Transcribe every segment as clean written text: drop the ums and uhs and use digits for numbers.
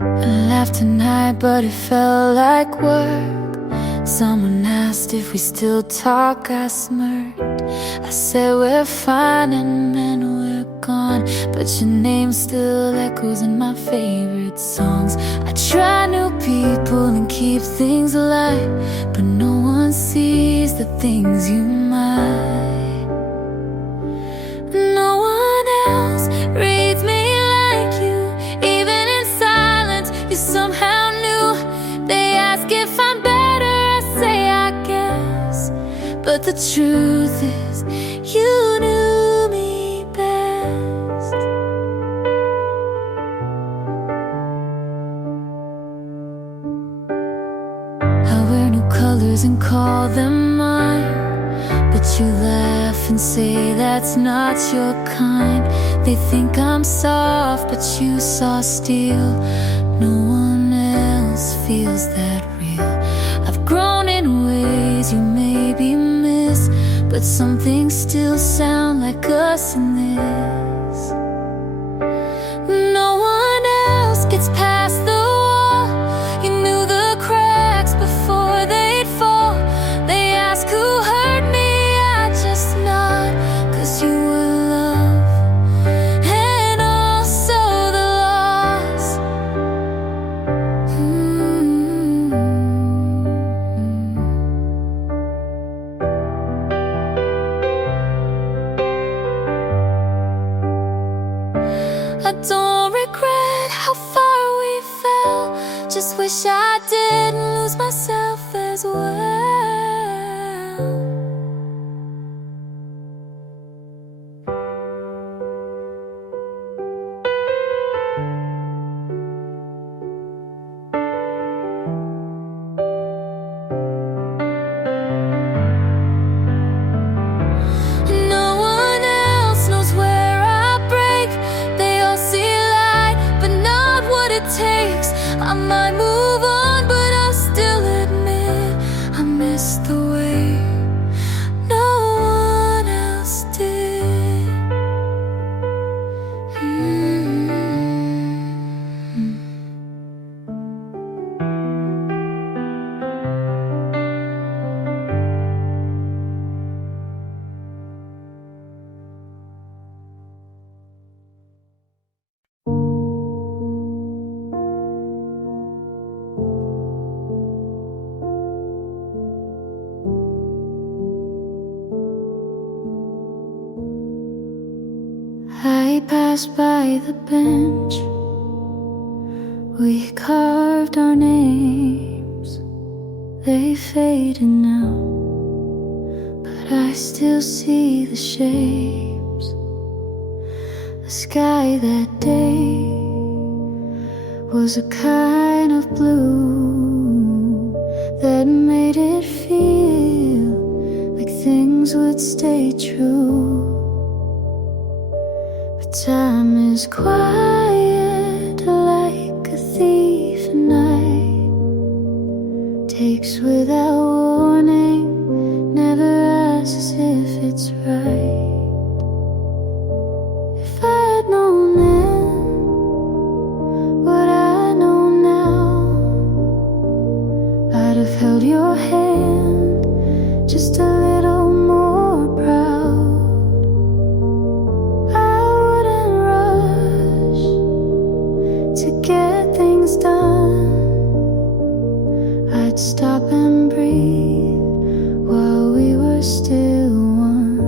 I laughed tonight, but it felt like work. Someone asked if we still talk, I smirked. I said we're fine and then we're gone, but your name still echoes in my favorite songs. I try new people and keep things alive, but no one sees the things you might. No one else reads me like you. Even in silence, you somehow knew. They ask if I'm better, I say I guess, but the truth is you knew me best. I wear new colors and call them mine, but you laugh and say that's not your kind. They think I'm soft, but you saw steel. No one else feels that real. I've grown in ways you maybe miss, but some things still sound like us in this. No one else gets past the wall. You knew the cracks before they'd fall. They ask who hurt me, I just nod, 'cause you were love and also the loss. I don't regret how far we fell, just wish I didn't lose myself as well. No one else knows where I break. They all see light, but not what it takes. I might move on, but I'll still admit I missed the way no one else did. I passed by the bench. We carved our names. They faded now, but I still see the shapes. The sky that day was a kind of blue that made it feel like things would stay true. But time is quiet like a thief at night, takes without warning, never asks if it's right. If I had known then what I know now, I'd have held your hand just a little more proud. I wouldn't rush to get things done. I'd stop and breathe while we were still one.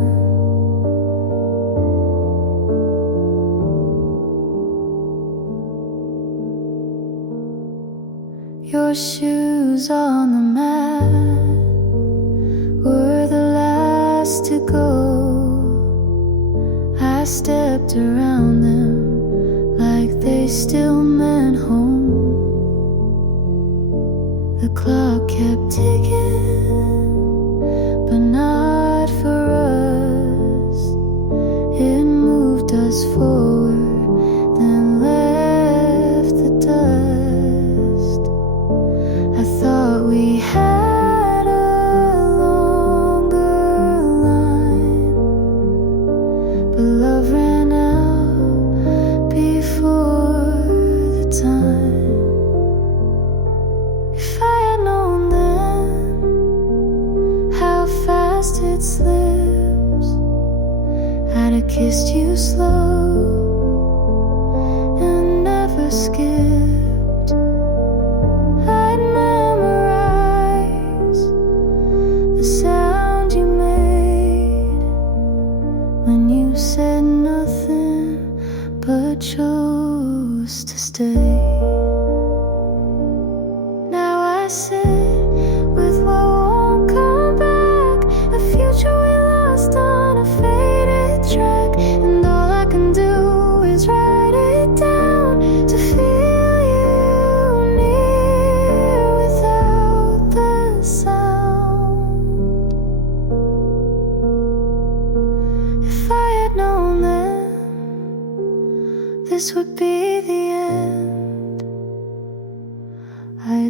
Your shoes on the mat were the last to go. I stepped around them like they still meant home. The clock kept ticking, but not for us. It moved us forward, then left the dust. I thought we had a longer line, but love ran out before the time.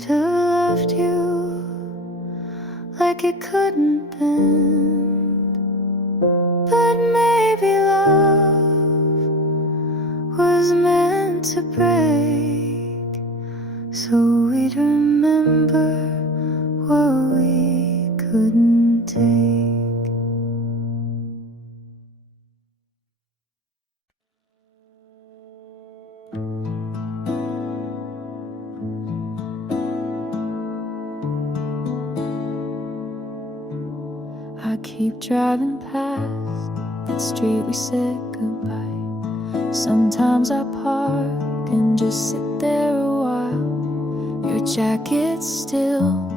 I'd have loved you like it couldn't bend. But maybe love was meant to break, so we'd remember what we couldn't take. I keep driving past that street we said goodbye. Sometimes I park and just sit there a while. Your jacket's still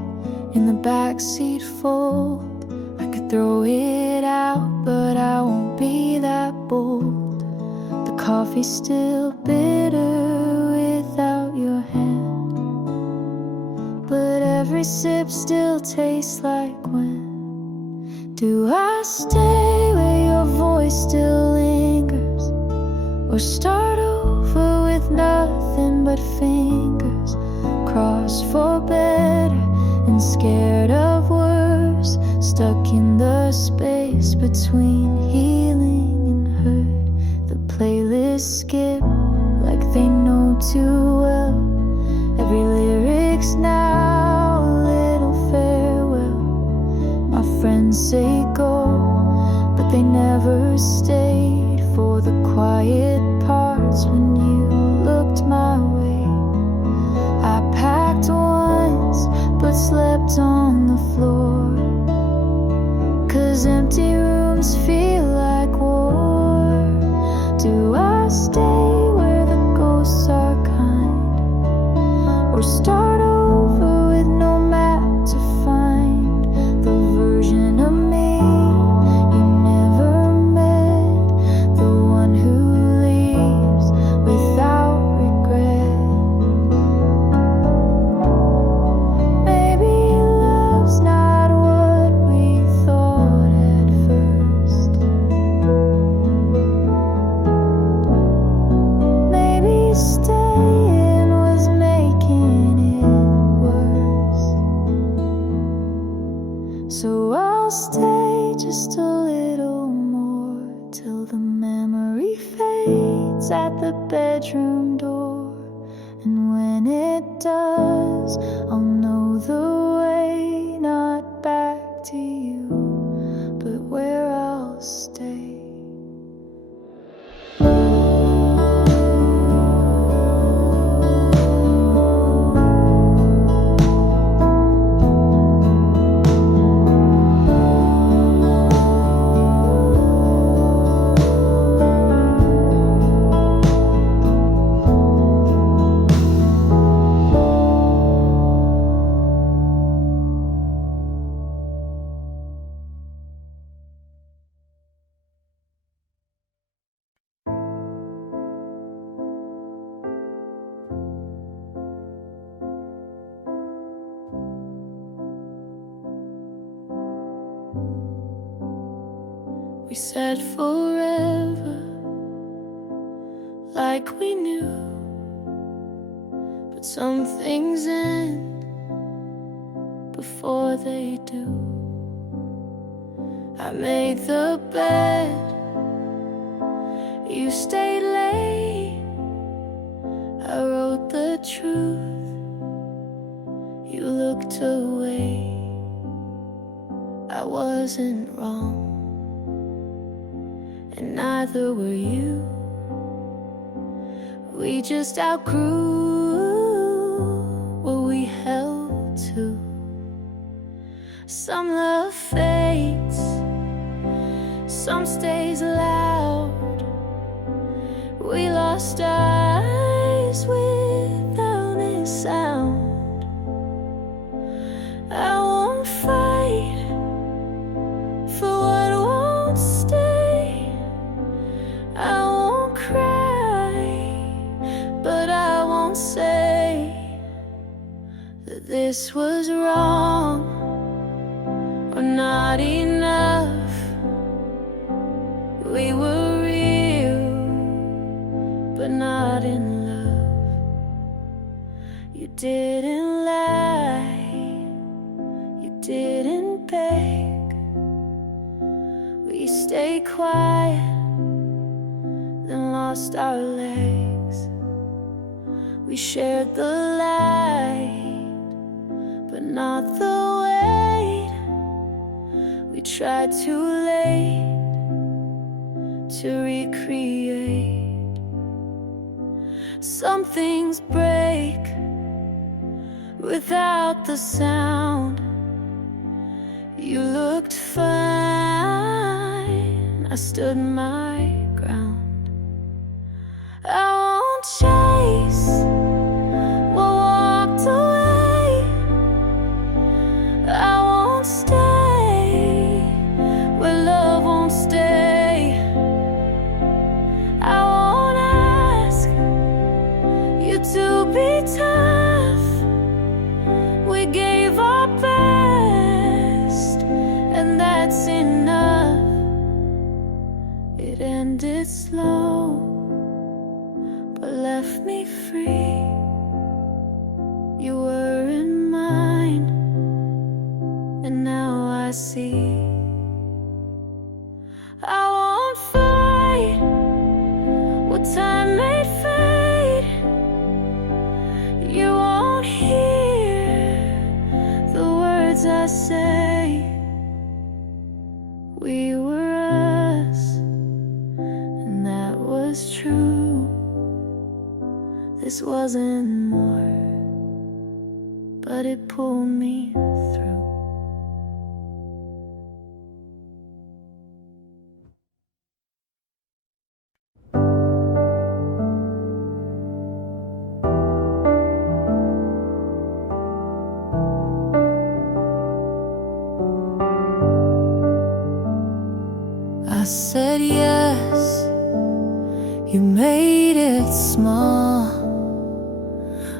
in the backseat fold. I could throw it out, but I won't be that bold. The coffee's still bitter without your hand, but every sip still tastes like when. Do I stay where your voice still lingers, or start over with nothing but fingers crossed for better and scared of worse, stuck in the space between healing and hurt? The playlists skip like they know too well. Every lyric's now a little farewell. My friends say go, but they never stayed for the quiet parts when you looked my way. I packed once, but slept on the floor, 'cause empty rooms feel like war. Do I stay where the ghosts are kind, or start over with no map to find the version of me you never met, the one who leaves without regret? Maybe love's not what we thought at first. Maybe staying was making it worse. So I'll stay just a little more till the memory fades at the bedroom door. And when it does, I'll know the way, not back to you, but where I'll stay. We said forever, like we knew, but some things end before they do. I made the bed, you stayed late. I wrote the truth, you looked away. I wasn't wrong, and neither were you. We just outgrew what we held to. Some love fades, some stays loud. We lost eyes without a sound. I won't fight for what won't stay. I won't cry, but I won't say that this was wrong or not enough. We were real, but not in love. You didn't lie, you didn't beg. We stayed quiet, then lost our legs. We shared the light, but not the weight. We tried too late to recreate. Some things break without the sound. You looked fine, I stood my ground. I won't chase what walked away. I won't stay where love won't stay. I won't ask you to be tough. We gave our best, and that's enough. It ended slow, but left me free. You weren't mine, and now I see. I won't fight what time made fade. You won't hear the words I say. We were us, and that was true. This wasn't more, but it pulled me through. I said yes, you made it small.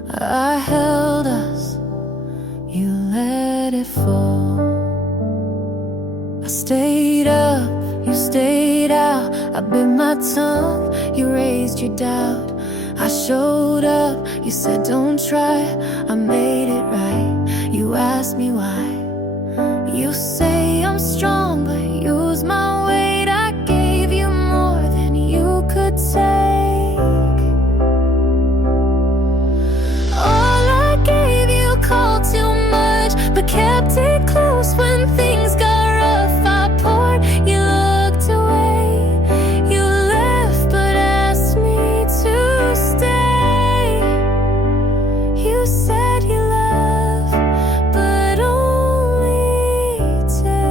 I held us, you let it fall. I stayed up, you stayed out. I bit my tongue, you raised your doubt. I showed up, you said don't try. I made it right, you asked me why. You say I'm strong, but use my weight. I gave you more than you could take. All I gave you called too much, but kept it close when things got rough. I poured, you looked away. You left, but asked me to stay. You said you love, but only take.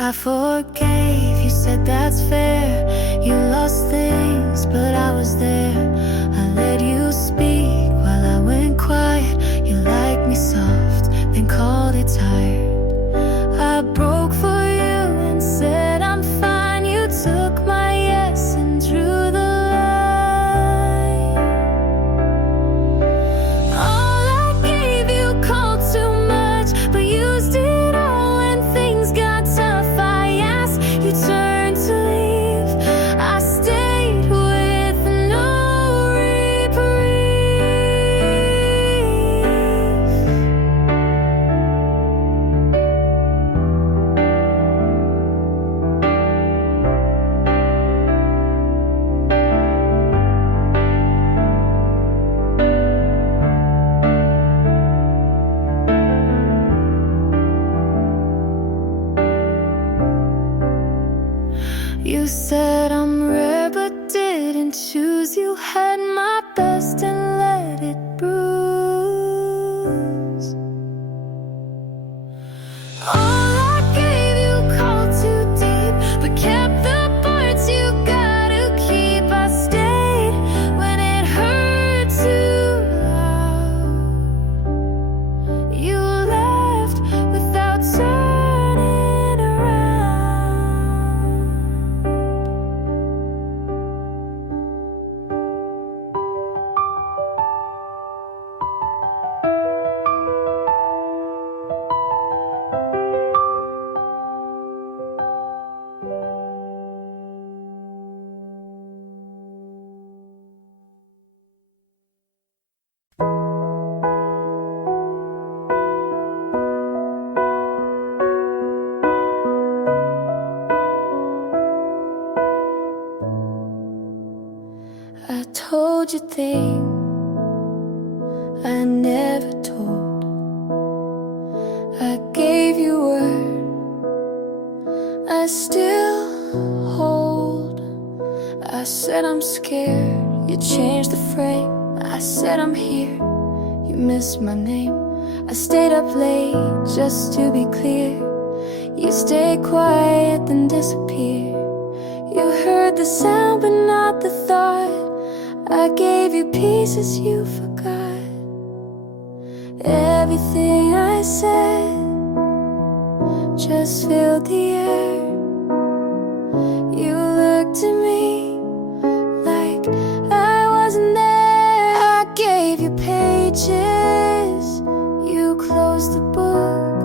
I forgave, you said that's fair. You lost things, but I was there. I let you speak while I went quiet. You liked me soft, then called it tired. I broke for you and said I'm fine. You took my yes and drew the line. All I gave you called too much, but used it all when things got tough. I asked, you turned to leave. I stayed with no reprieve. You said I'm rare, but didn't choose. You had my best and let it bruise. All I gave you called too deep, but kept the parts you gotta keep. I stayed when it hurt too loud. You left without turning around. I told you things I never told. I gave you word I still hold. I said I'm scared, you changed the frame. I said I'm here, you missed my name. I stayed up late just to be clear. You stayed quiet then disappeared. You heard the sound but not the thought. I gave you pieces you forgot. Everything I said just filled the air. You looked at me like I wasn't there. I gave you pages, you closed the book.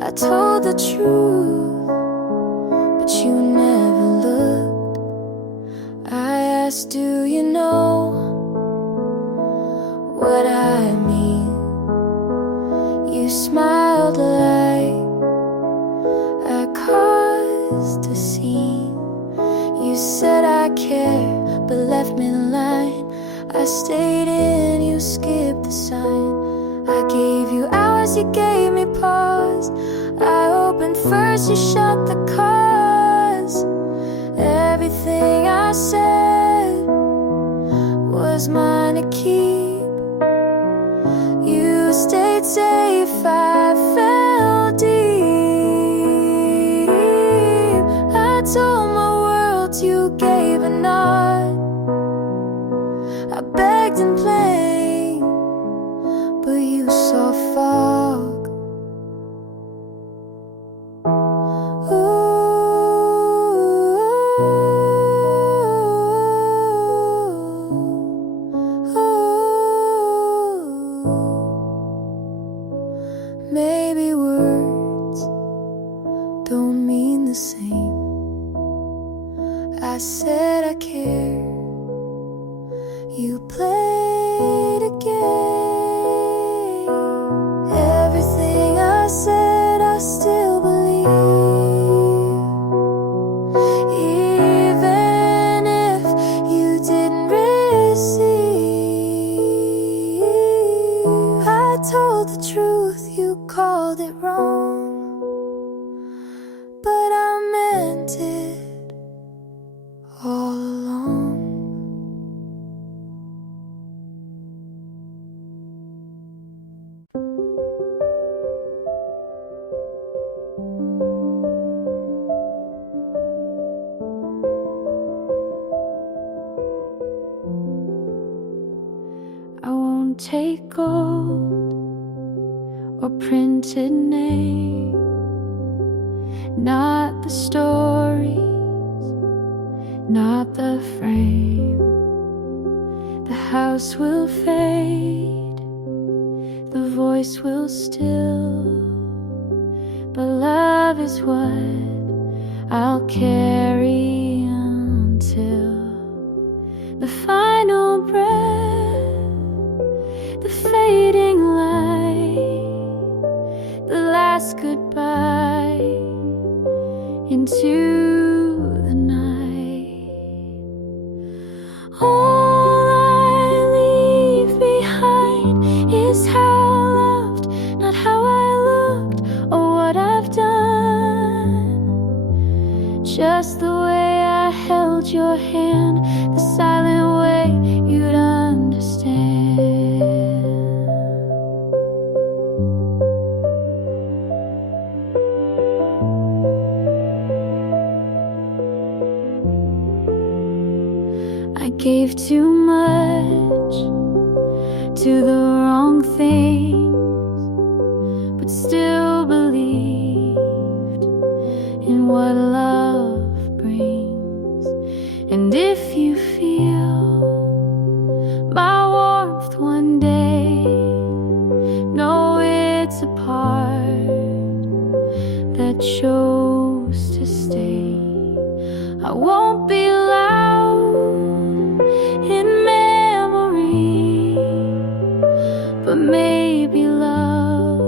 I told the truth, but you never looked. I asked, do you know what I mean? You smiled like I caused a scene. You said I care, but left me the line. I stayed in, you skipped the sign. I gave you hours, you gave me pause. I opened first, you shut the cause. Everything I said was mine to keep. You stayed safe, I fell deep. I told my world, you gave a nod. I begged and played, but you saw fog. Maybe words don't mean the same. I said I care, you played a game. Everything I said I still believe, even if you didn't receive. I told the truth, you called it wrong, but I meant it all along. I won't take gold or printed name, not the stories, not the frame. The house will fade, the voice will still, but love is what I'll carry until the final breath, the fading light, the last goodbye into the night. All I leave behind is how I loved, not how I looked or what I've done. Just the way I held your hand, the silent way you'd understand. I gave too much to the wrong things, but still believed in what love brings. And if you feel my warmth one day, know it's a part that chose to stay. I won't be loud in memory, but maybe love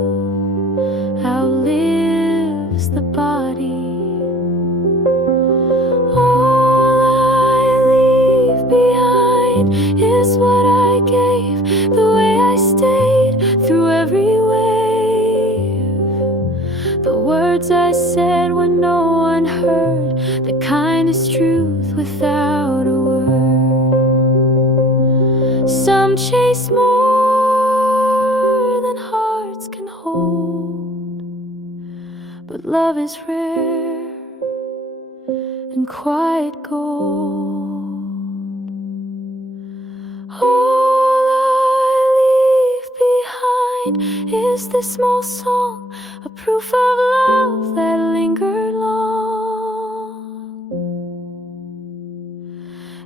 chase more than hearts can hold, but love is rare and quiet gold. All I leave behind is this small song, a proof of love that lingered long.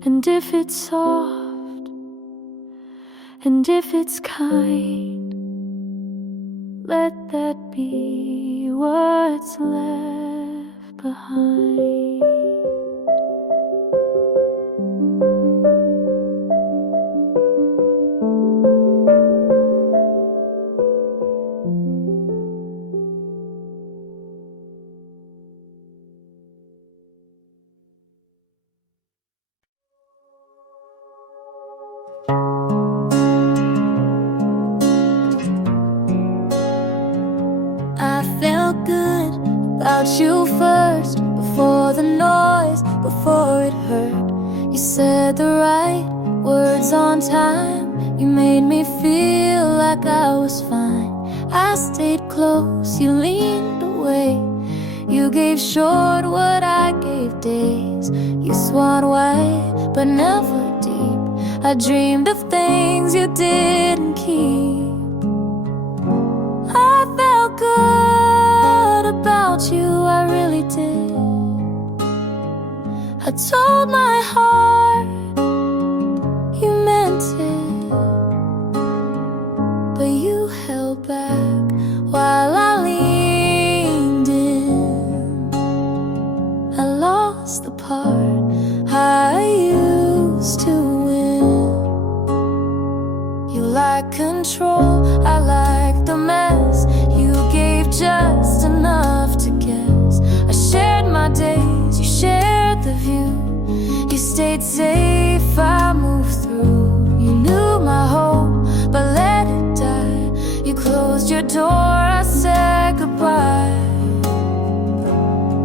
And if it's soft, and if it's kind, let that be what's left behind. I felt good about you first, before the noise, before it hurt. You said the right words on time. You made me feel like I was fine. I stayed close, you leaned away. You gave short what I gave days. You swam wide, but never deep. I dreamed of things you didn't keep. I felt good about you, I really did. I told my heart you meant it, but you held back while I leaned in. I lost the part I used to win. You like control, I like the mess. You gave just enough to guess. I shared my days, you shared the view. You stayed safe, I moved through. You knew my hope, but let it die. You closed your door, I said goodbye.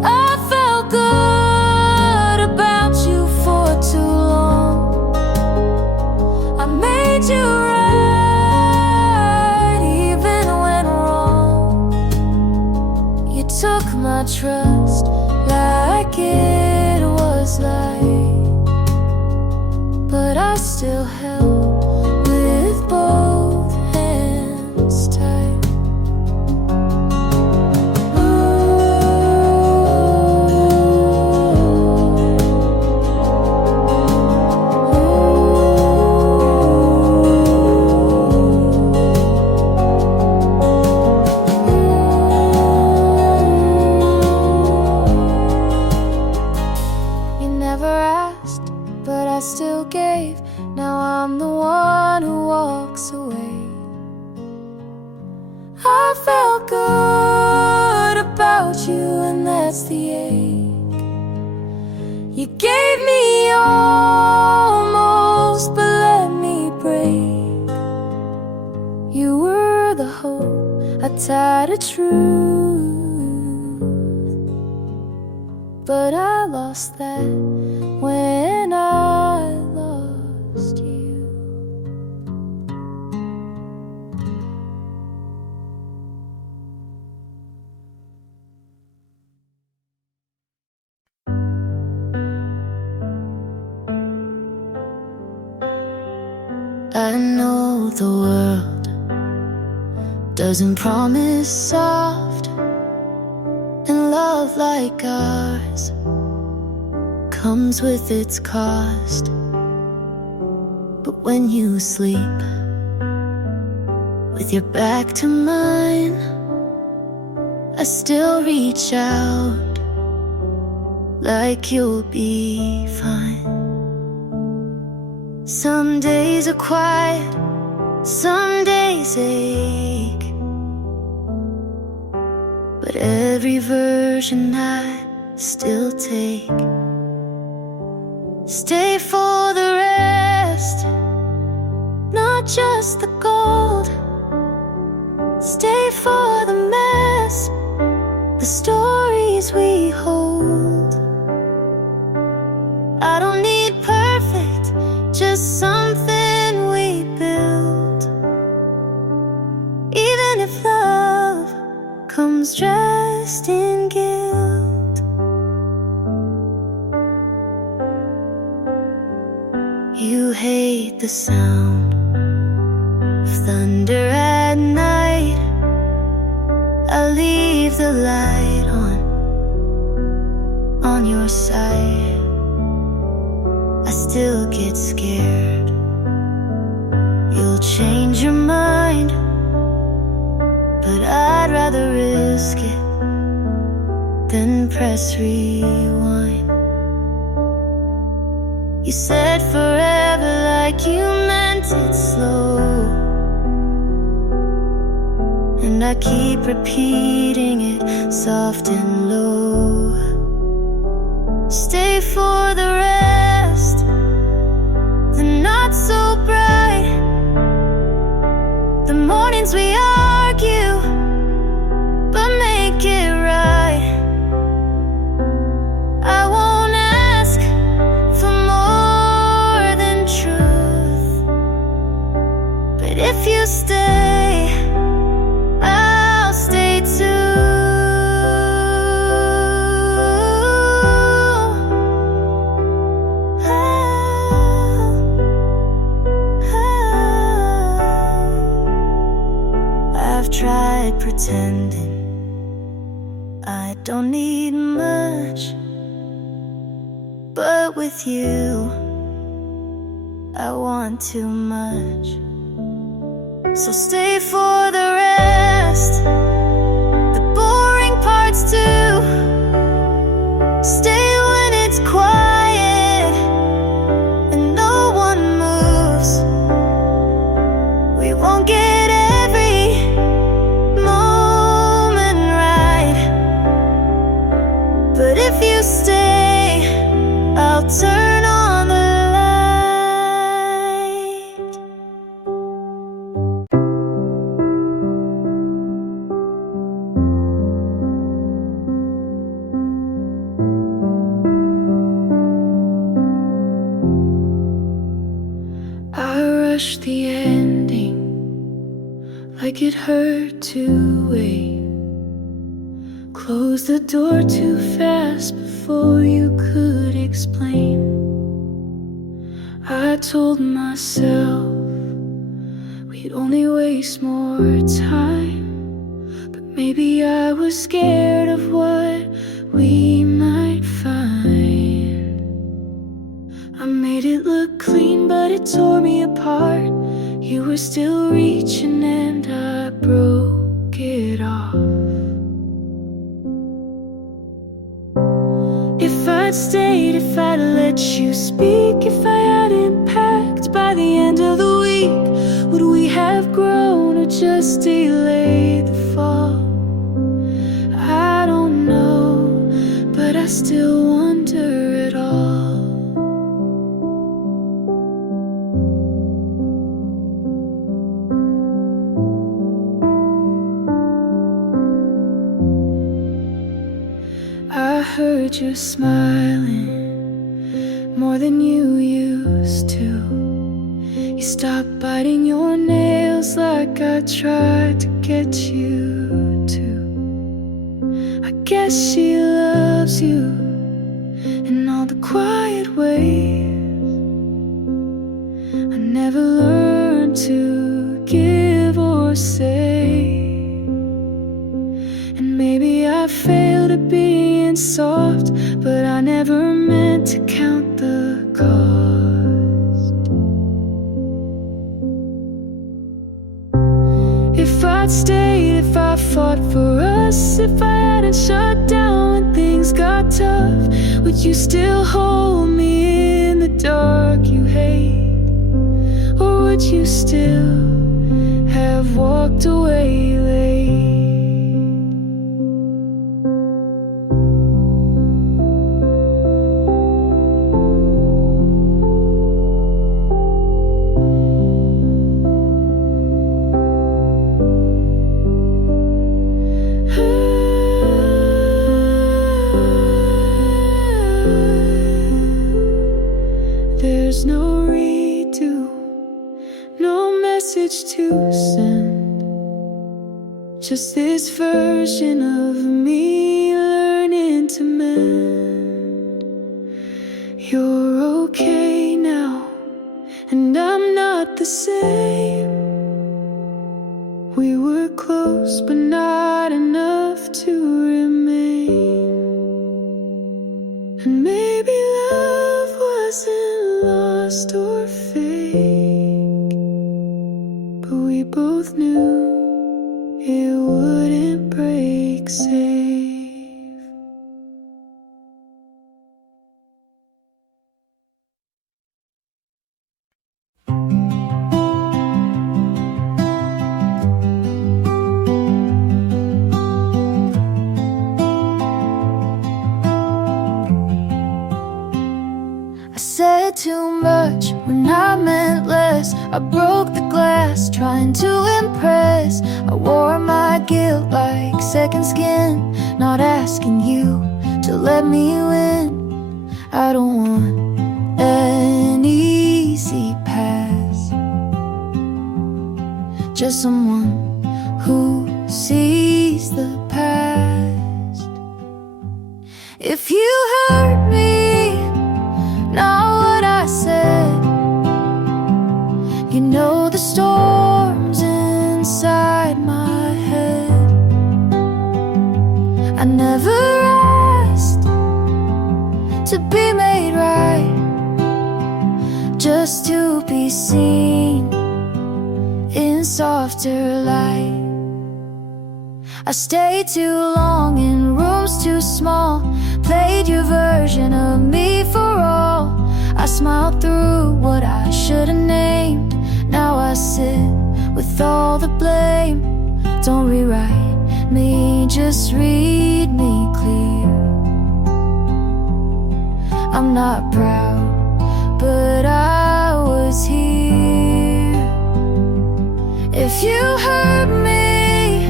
I felt good about you for too long. I made you right even when wrong. You took my trust like it was light, but I still held with both hands tight. You never asked, but I still gave. Now I'm the one who walks away. I felt good about you, and that's the ache. You gave me almost, but let me break. You were the hope I tied a truth, but I lost that when I lost you. I know the world doesn't promise soft, and love like ours comes with its cost. But when you sleep with your back to mine, I still reach out like you'll be fine. Some days are quiet, some days ache, but every version I still take. Stay for the rest, not just the gold. Stay for the mess, the stories we hold. I don't need perfect, just something we build. You hate the sound of thunder at night. I leave the light on your side. I still get scared you'll change your mind, but I'd rather risk it than press rewind. You said forever like you meant it slow, and I keep repeating it soft and low. Stay for the rest, the not so bright, the mornings we argue, but make it right. I won't ask for more than truth, but if you stay, I'll stay too. I've tried pretending I don't need much, but with you I want too much. So stay for the rest, the boring parts too. Stay when it's quiet and no one moves. We won't get every moment right, but if you stay, I'll turn on the light. I rushed the ending like it hurt to wait. Close the door too fast before you could explain. I told myself we'd only waste more time, but maybe I was scared of what we might find. I made it look clean, but it tore me apart. You were still reaching and I broke it off. If I'd stayed, if I'd let you speak, if I hadn't packed by the end of the week, would we have grown or just delayed the fall? I don't know, but I still wonder it all. I heard you smiling more than you used to. You stopped biting your nails like I tried to get you to. I guess she loves you in all the quiet ways. I never learned to give or say, and maybe I failed at being soft, but I never meant to count the cost. If I'd stayed, if I fought for us, if I hadn't shut down when things got tough, would you still hold me in the dark you hate? Or would you still have walked away late? There's no redo, no message to send, just this version of me learning to mend. You're okay now, and I'm not the same. We were close, but not enough to remain. And maybe love wasn't lost or fake, but we both knew it wouldn't break safe. I said too much when I meant less. I broke the glass trying to impress. I wore my guilt like second skin, not asking you to let me win. I don't want an easy pass, just someone who sees the past. If you hurt me, not what I said, you know the storms inside my head. I never asked to be made right, just to be seen in softer light. I stayed too long in rooms too small, played your version of me for all. I smiled through what I should have named. Now I sit with all the blame. Don't rewrite me, just read me clear. I'm not proud, but I was here. If you hurt me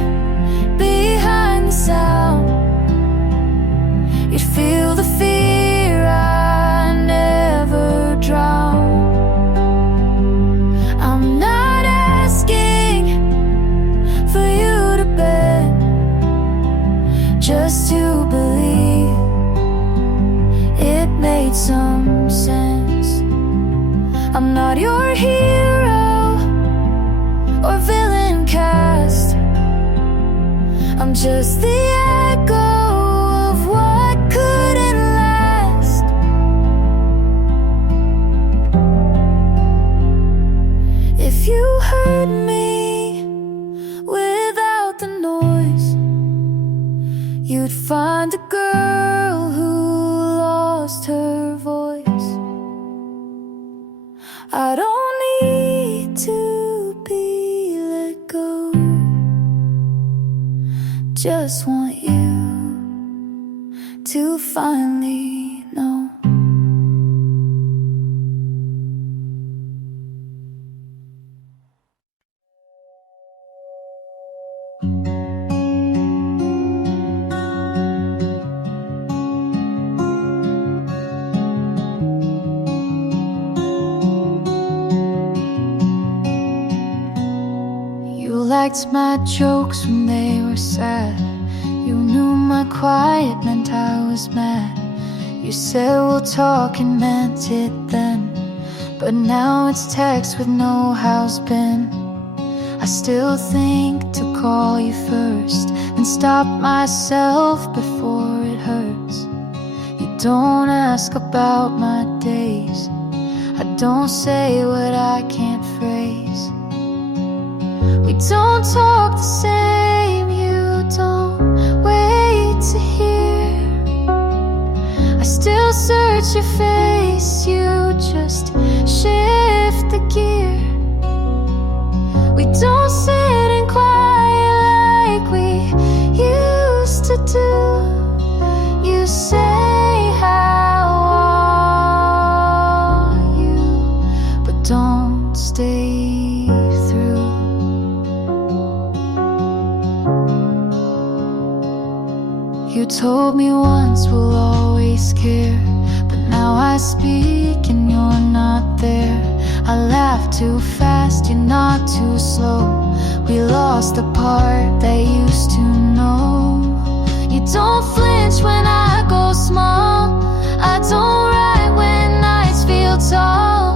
behind the sound, you'd feel the fear I never drowned. I'm not asking for you to bend, just to believe it made some sense. I'm not your hero or villain cast, I'm just the echo of what couldn't last. If you heard me without the noise, you'd find a girl who lost her voice. I don't need to be let go, just want you to finally know. You liked my jokes when they were sad. You knew my quiet meant I was mad. You said we'll talk and meant it then, but now it's text with no how's been. I still think to call you first and stop myself before it hurts. You don't ask about my days, I don't say what I can't phrase. We don't talk the same, you don't wait to hear. I still search your face, you just shift the gear. We don't sit and cry like we used to do. You say, how are you? But don't stay through. You told me once we'll always care, but now I speak and you're not there. I laugh too fast, you're not too slow. We lost the part that used to know. You don't flinch when I go small, I don't write when nights feel tall.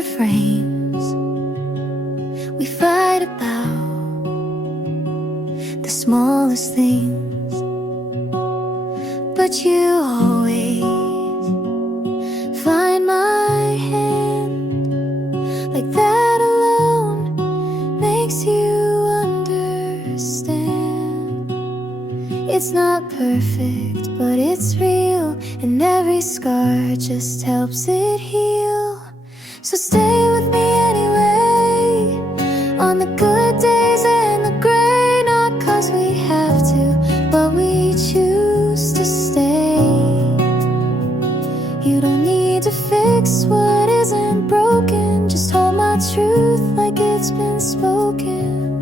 picture frames. We fight about the smallest things, but you always find my hand. Like that alone makes you understand. It's not perfect, but it's real, and every scar just helps it heal. So stay with me anyway, on the good days and the gray. Not 'cause we have to, but we choose to stay. You don't need to fix what isn't broken, just hold my truth like it's been spoken.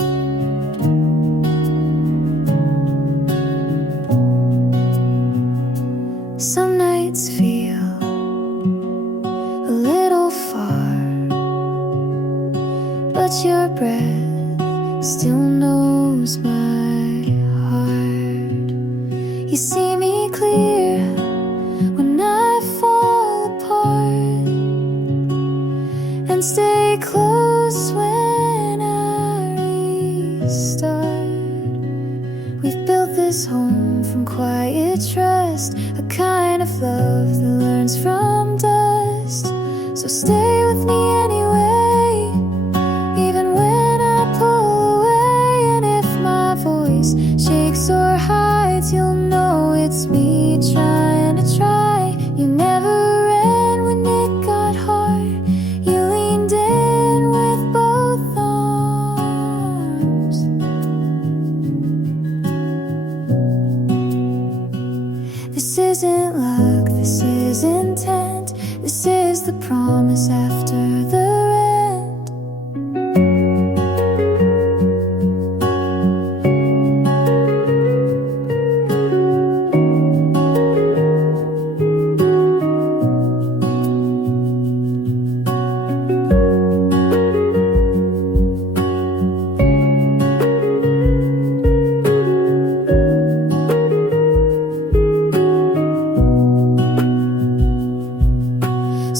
Some nights feel a little far, but your breath still knows my heart. You see me clear when I fall apart, and stay close when I restart. We've built this home from quiet trust, a kind of love that learns from dust. So stay with me anyway, even when I pull away. And if my voice shakes or hides, you'll know it's me trying to try. You never ran when it got hard, you leaned in with both arms. This isn't luck, this is intent, this is the promise after the rent.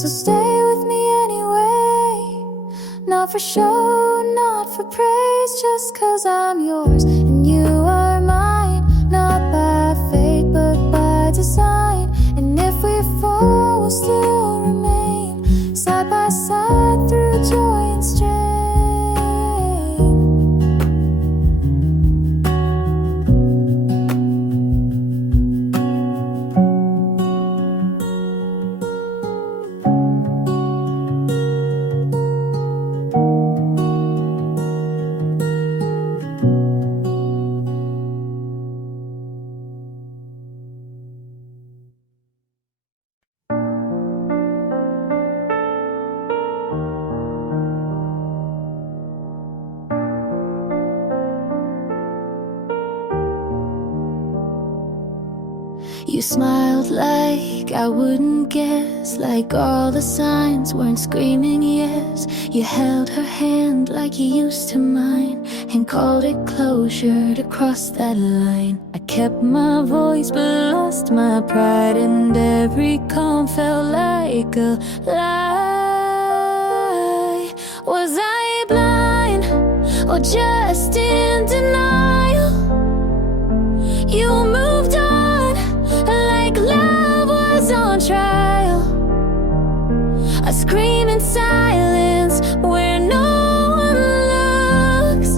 So stay with me anyway, not for show, not for praise, just 'cause I'm yours and you are mine. Not by fate, but by design. And if we fall, we'll still remain side by side through joy and strain. You smiled like I wouldn't guess, like all the signs weren't screaming yes. You held her hand like you used to mine, and called it closure to cross that line. I kept my voice but lost my pride, and every calm felt like a lie. Was I blind or just in denial? You moved on like love was on trial. I scream in silence where no one looks,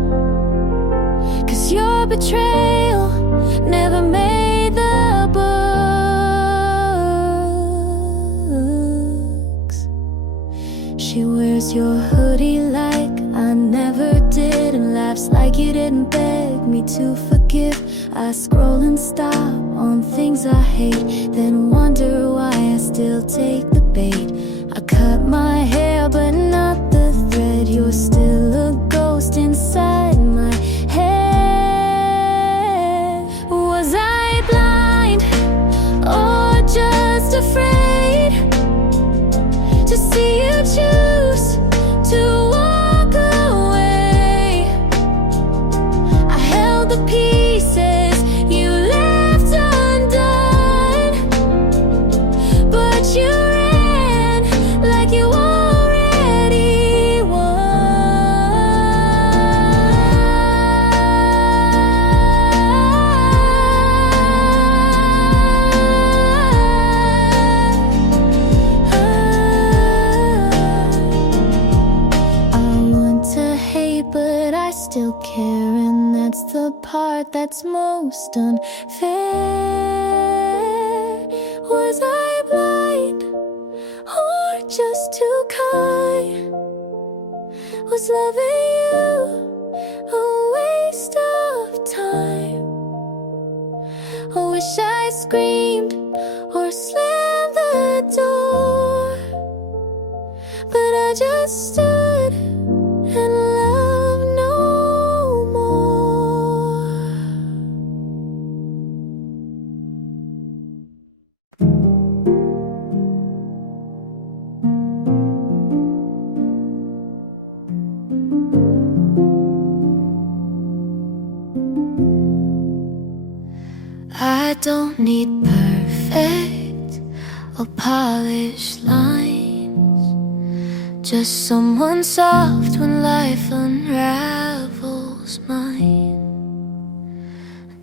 'cause your betrayal never made the books. She wears your hoodie like I never did, and laughs like you didn't beg me to forgive. I scroll and stop on things I hate, then wonder why I still take the bait. I cut my hair but not the thread. You're still a ghost inside my head. Was I blind or just afraid to see you choose to walk away? I held the pieces you left undone, but you ran like you already felt that's most unfair. Was I blind or just too kind? Was loving you a waste of time? I wish I screamed or slammed the door, but I just stood and loved no more. I don't need perfect or polished lines, just someone soft when life unravels mine.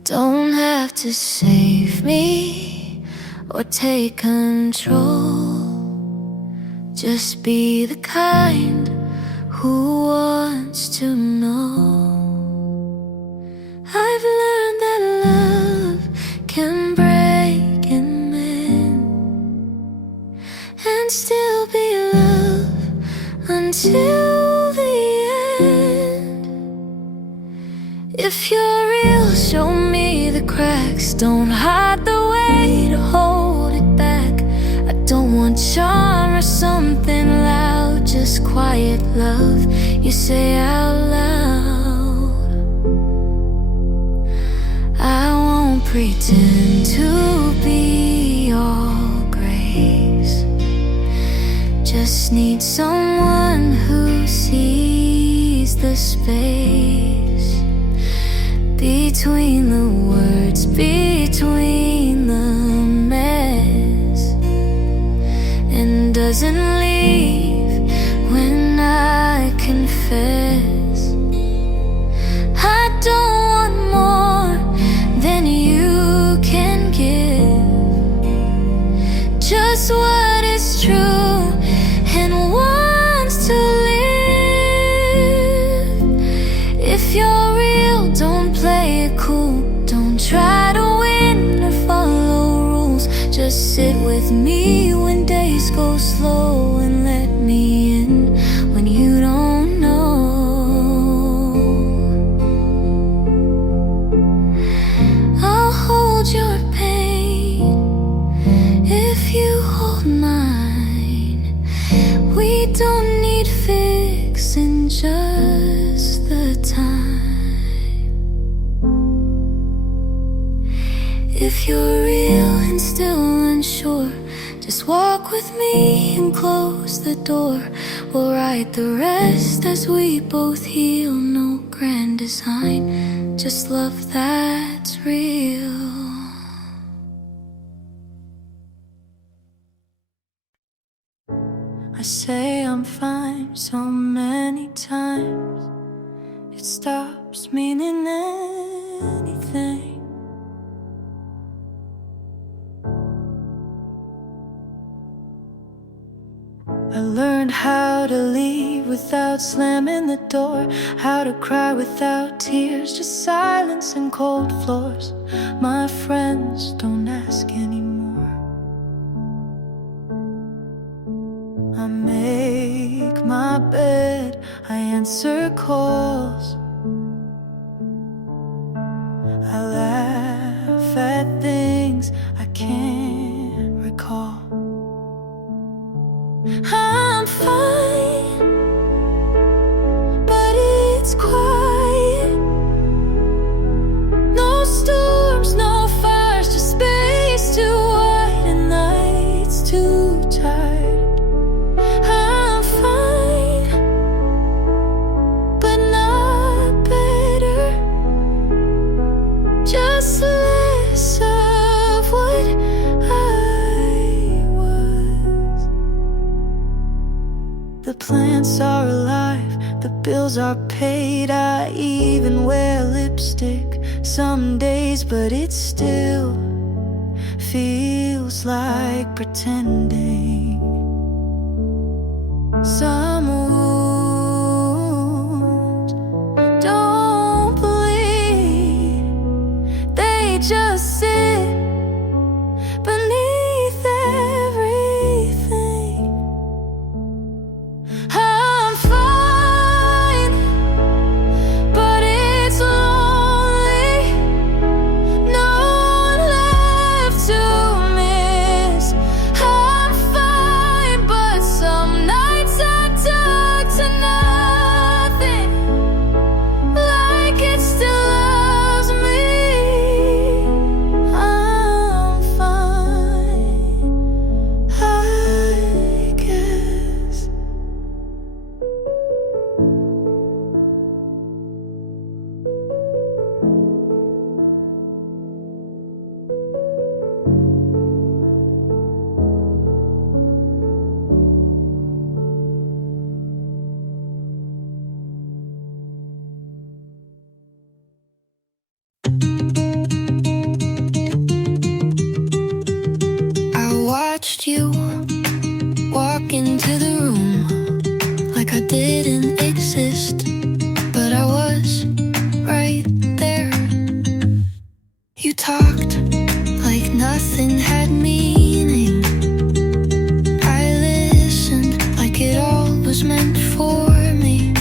Don't have to save me or take control, just be the kind who wants to know. I've learned that love can break and mend, and still be love until the end. If you're real, show me the cracks. Don't hide the way to hold it back. I don't want charm or something loud, just quiet love you say out loud. I won't pretend to be all grace, just need someone who sees the space between the words, between the mess, and doesn't leave when I confess. I don't want more than you can give, just what is true and wants to live. If you're real, don't play it cool, don't try to win or follow rules. Just sit with me when days go slow, and let me in when you don't know. I'll hold your pain if you hold mine. We don't need fixing, just the time. If you're real and still unsure, just walk with me and close the door. We'll write the rest as we both heal. No grand design, just love that's real. I say I'm fine so many times, it stops meaning anything. I learned how to leave without slamming the door, how to cry without tears, just silence and cold floors. My friends don't ask anymore. I make my bed, I answer calls, I laugh at things I can't recall. I'm fine, but it's quiet. No storms, no fires, just space too wide and nights too tired. I'm fine, but not better, just less of what I was. The plants are alive, the bills are paid, I even wear lipstick some days, but it still feels like pretending. Some wounds don't bleed, walk into the room like I didn't exist, but I was right there. You talked like nothing had meaning. I listened like it all was meant for me.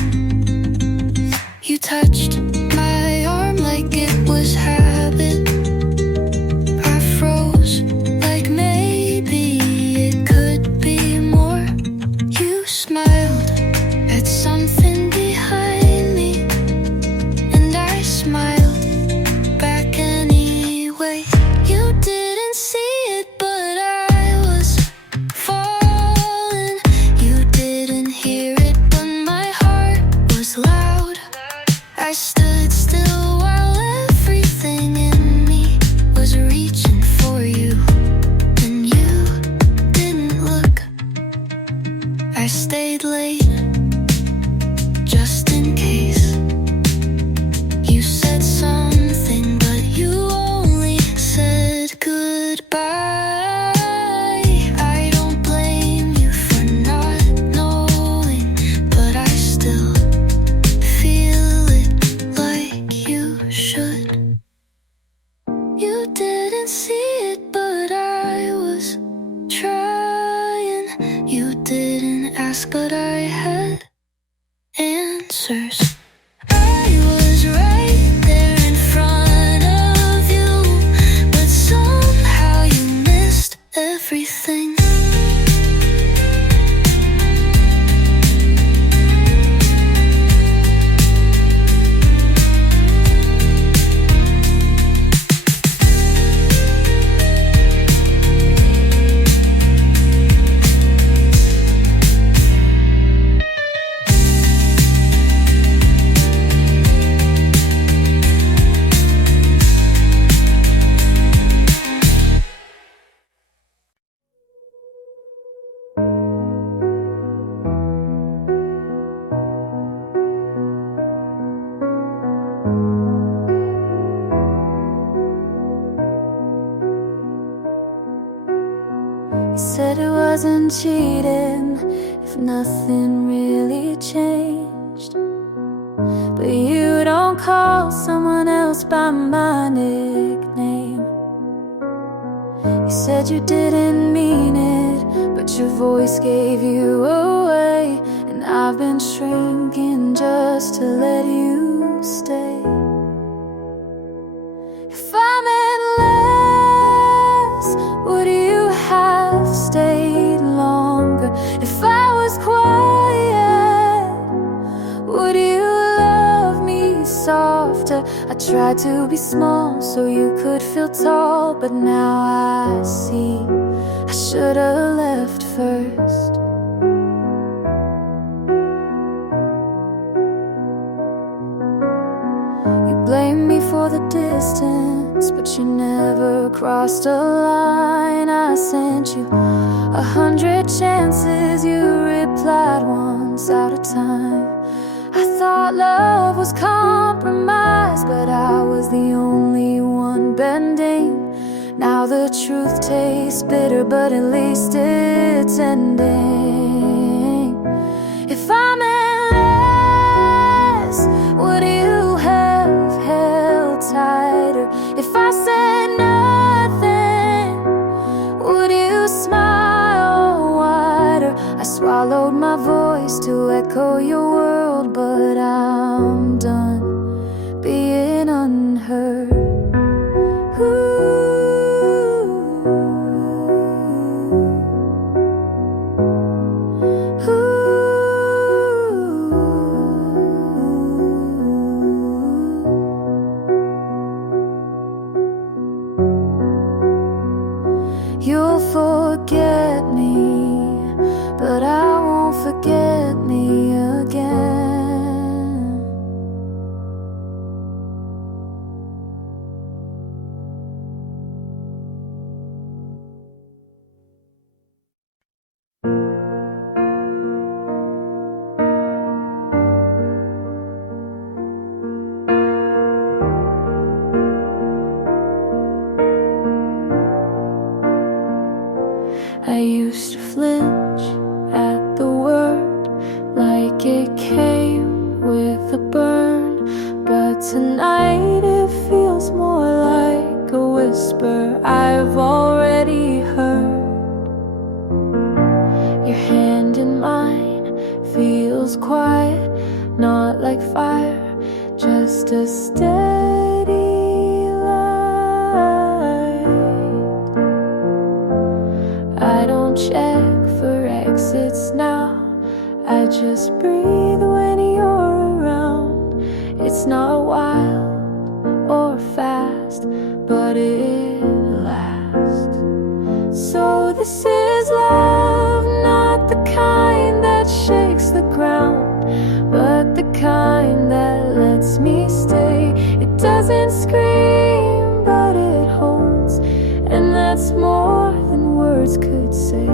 You touched my arm like it was habit. I froze like maybe it could be more. You smiled at something behind me, and I smiled back anyway. You didn't see it, but I was falling. You didn't hear it, but my heart was loud. I stood still while everything in me was reaching for you, and you didn't look. I stayed late just in case. You said something, but you only said goodbye. I don't blame you for not knowing, but I still feel it like you should. You didn't see it, but I was trying. You didn't ask, but I had answers. I was right there in front of you, but somehow you missed everything. You said it wasn't cheating if nothing really changed, but you don't call someone else by my nickname. You said you didn't mean it, but your voice gave you away, and I've been shrinking just to let you stay. If I meant less, would you have stayed longer? If I was quiet, would you love me softer? I tried to be small so you could feel tall, but now I see I should've left first. You blame me for the distance, but you never crossed a line. I sent you 100 chances, you replied once out of time. I thought love was compromise, but I was the only one bending. Now the truth tastes bitter, but at least it's ending. If I meant less, would you have held tighter? If I said nothing, would you smile wider? I swallowed my voice to echo your world, but I'm done being unheard. You'll forget me, but I won't forget me again. I used flinch at the word, like it came with a burn. But tonight it feels more like a whisper I've already heard. Your hand in mine feels quiet, not like fire, just a steady light. I don't check for exits now, I just breathe when you're around. It's not wild or fast, but it lasts. So this is love, not the kind that shakes the ground, but the kind that lets me stay. It doesn't scream, but it holds, and that's more than words could say.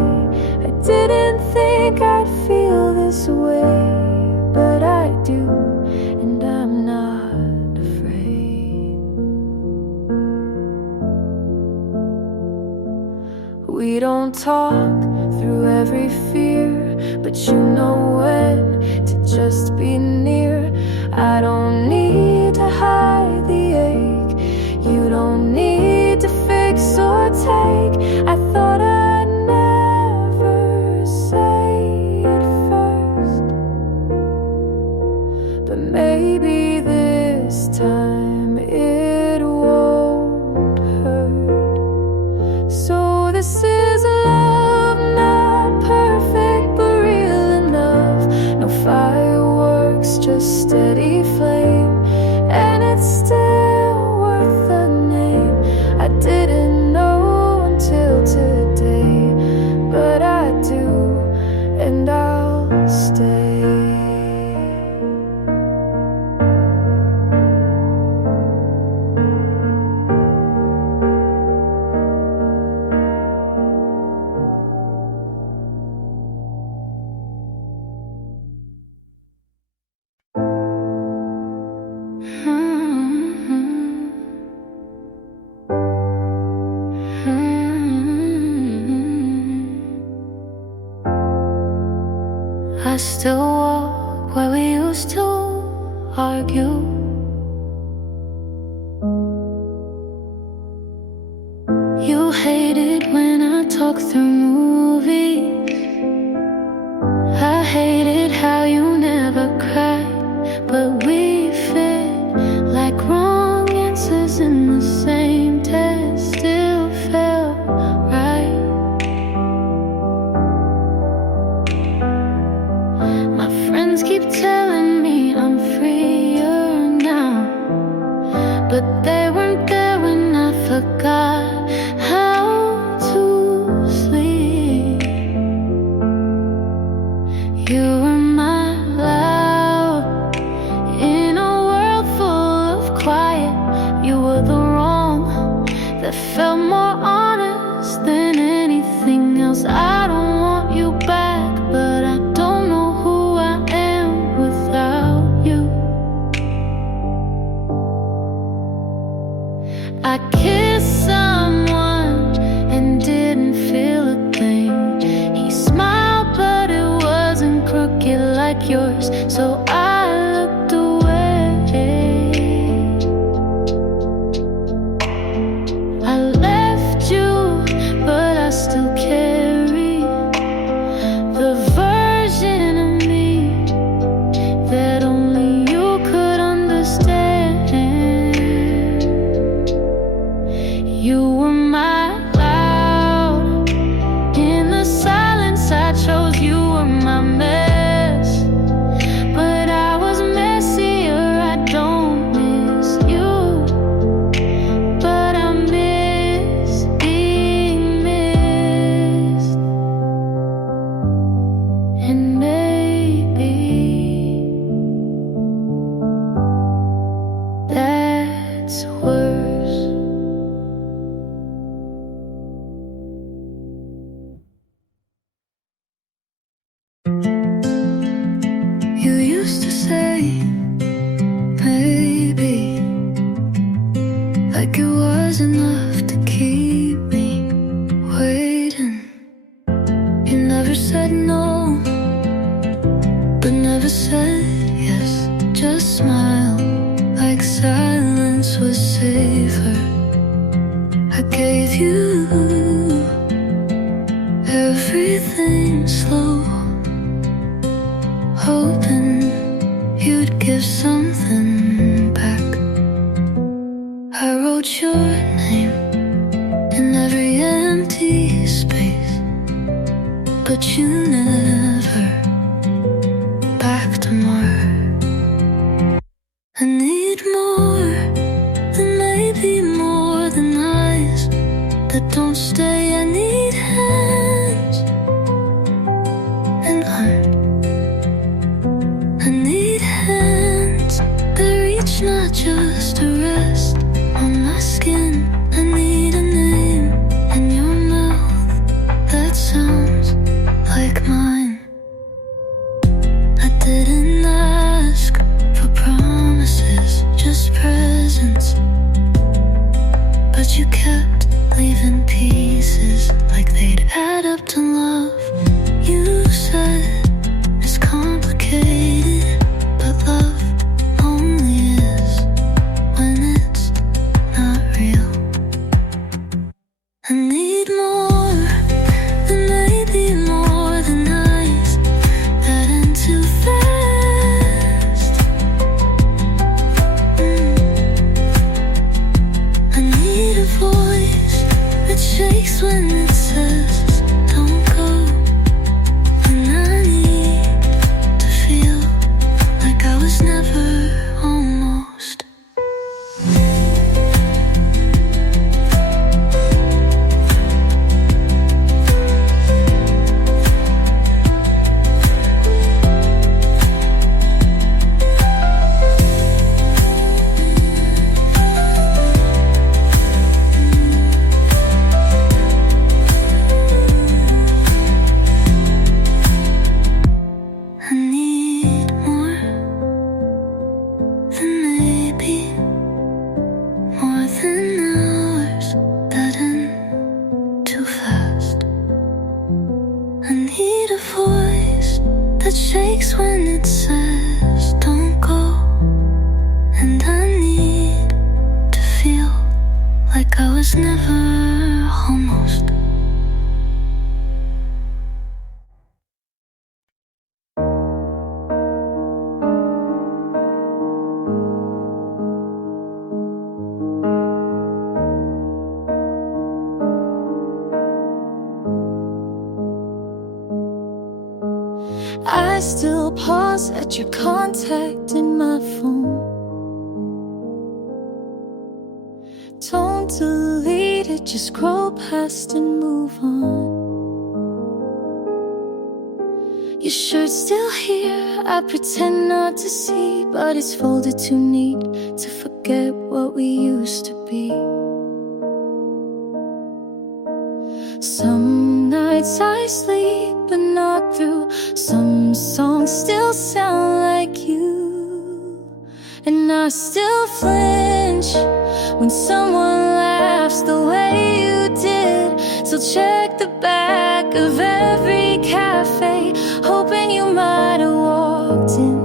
I didn't think I'd feel this way, but I do, and I'm not afraid. We don't talk through every fear, but you know when to just be near. I don't need to hide the ache, you don't need to fix or take. I thought I'd never say it first, but maybe this time it won't hurt. So this is love, not perfect but real enough. No fireworks, just steady flame, and it's still worth the name. I didn't know until today, but I do, and I'll stay. I still walk where we used to argue. You hate it when I talk through movies. I hated how you never cried, but we fit like wrong answers in the same test. Still felt right. My friends keep telling me I'm freer now, but they weren't there when I forgot how to sleep. You were my loud in a world full of quiet. You were the wrong that felt more honest than anything else. I don't want you back, but I don't know who I am without you. I kissed someone and didn't feel a thing. He smiled, but it wasn't crooked like yours, so I looked away. I left you, but I still carry the version of me that only you could understand. You were my loud in the silence I chose. You were my mess, but I never said no, but never said yes. Just smile like silence was safer. I gave you everything slow, hoping you'd give something back. I wrote your name in every empty space, but you never backed more. I need more than maybe more than eyes that don't stay. I need hands and aren't. I need hands that reach, not just to rest on my skin. I need a name in your mouth that sounds like mine. I didn't ask for promises, just presents, but you kept leaving pieces like they'd add up to love. You said it's complicated, but love only is when it's not real. I need more than maybe more than eyes that end too fast. I need a voice that shakes when it says don't go, and I need to feel like I was never almost. I need more than maybe more than hours that end too fast. I need a voice that shakes when it says don't go, and I need to feel like I was never almost. I still pause at your contact in my phone. Don't delete it, just scroll past and move on. Your shirt's still here, I pretend not to see, but it's folded too neat to forget what we used to be. Some nights I sleep but not through. Some songs still sound like you, and I still flinch when someone laughs the way you did. So check the back of every cafe, hoping you might have walked in.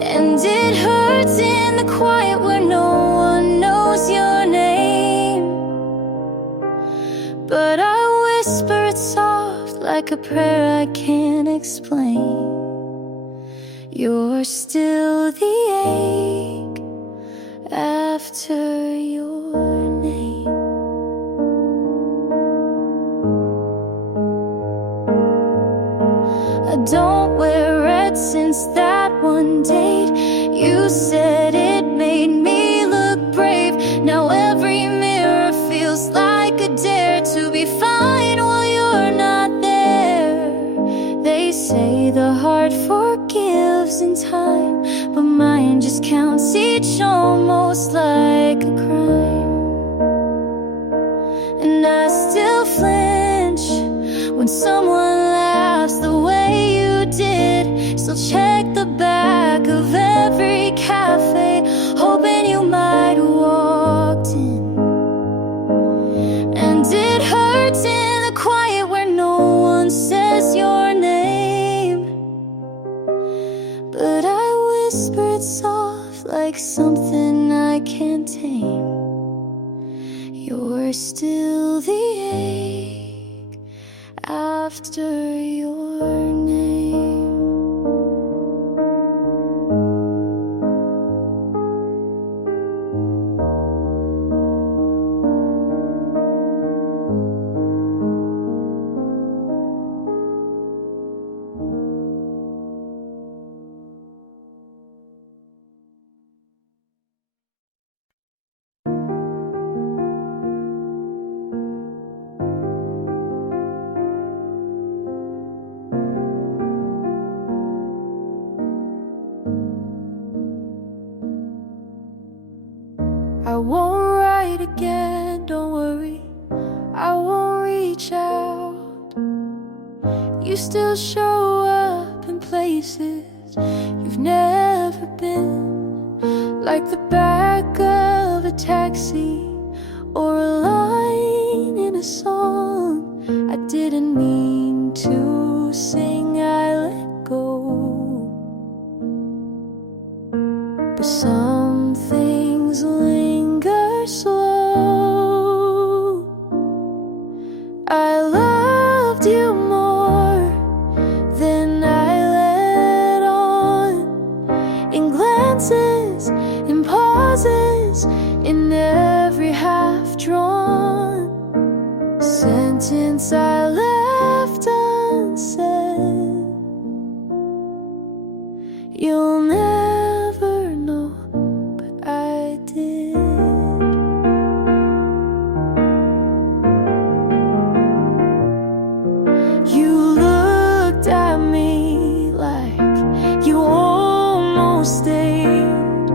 And it hurts in the quiet where no one knows your name, but I whisper it soft like a prayer I can't explain. You're still the ache after your name. I don't wear red since that one date. You said it made me look brave. Now every mirror feels like a dare to be fine while you're not there. They say the heart forgives in time, but mine just counts each almost like a crime. And I still flinch when someone laughs the way you did. Still check the back of every cafe, hoping you might have walked in. And it hurts in the quiet where no after your name. I won't write again, don't worry, I won't reach out. You still show up in places you've never been, like the back of a taxi or a line in a song I didn't mean to sing. I let go, but some things linger slow. I loved you more than I let on, in glances, in pauses, in every half-drawn sentence I left unsaid. You'll never know, but I did. You looked at me like you almost stayed,